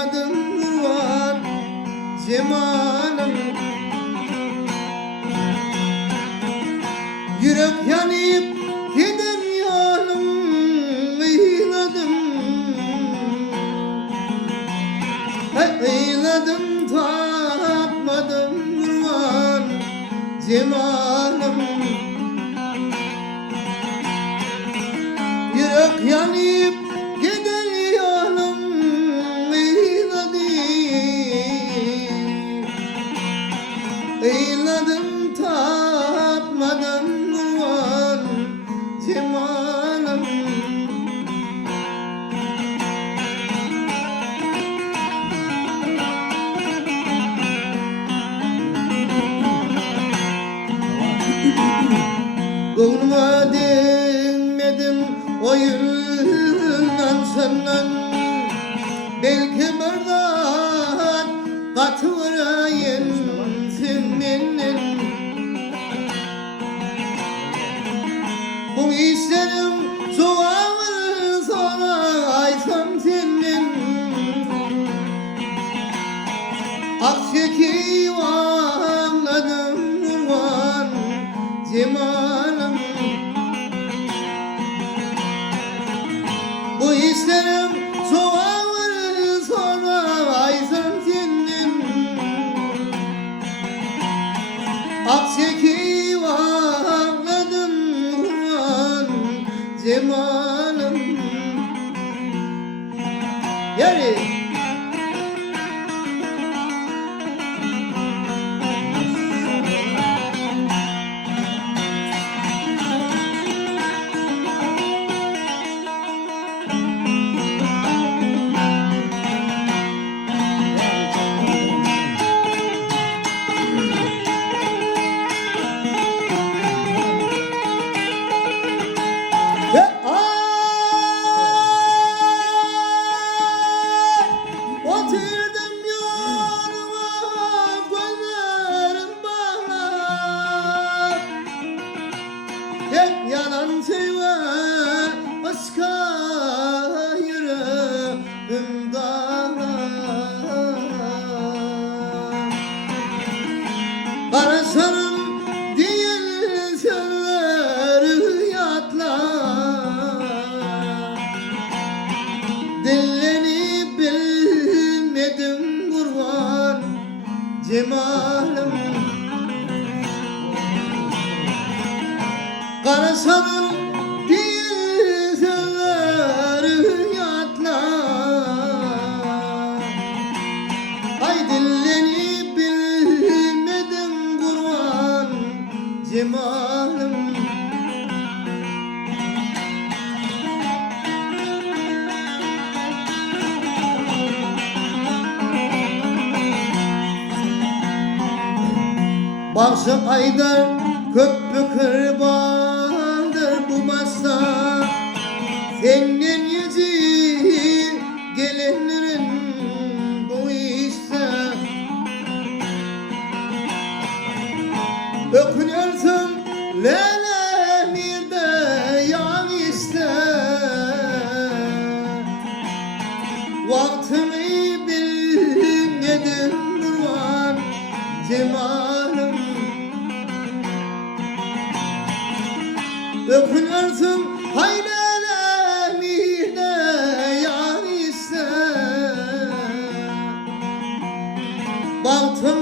Eyladım kurban cemalım. Yürek yanıp gider yolum, eyladım. Eyladım tapmadım kurban cemalım. Yürek yanıp gider yolum, eyladım tapmadım kurban cemalım. Kılma dinmedim o yüzden senden, belki birden katıverayım seninle. Bu işlerim soğanır sonra aysam senin. Akşeki anladım kurban cemalım. Bu hislerim soğanır sonra aysam senin. Akşeki anladım kurban cemalım. Yani oturdum yoluma, gözlerim bağlar. Hep yalan söyle başka yüreğim dağlar. Karasanım değil sözleri yatlar. Dilleni bilmedim kurban cemalım. Karasanın değil sözleri yatlar. Ay dilleni bilmedim kurban cemalım. Bakşı Haydar köprü kırbandır bu masa. Senin yüzü gelinlerin bu işte. Öpünüyorsun lele bir de yan iste. Vaktimi bilmedim kurban cemalım. Öpünürsün haylele de yan iste. Baktım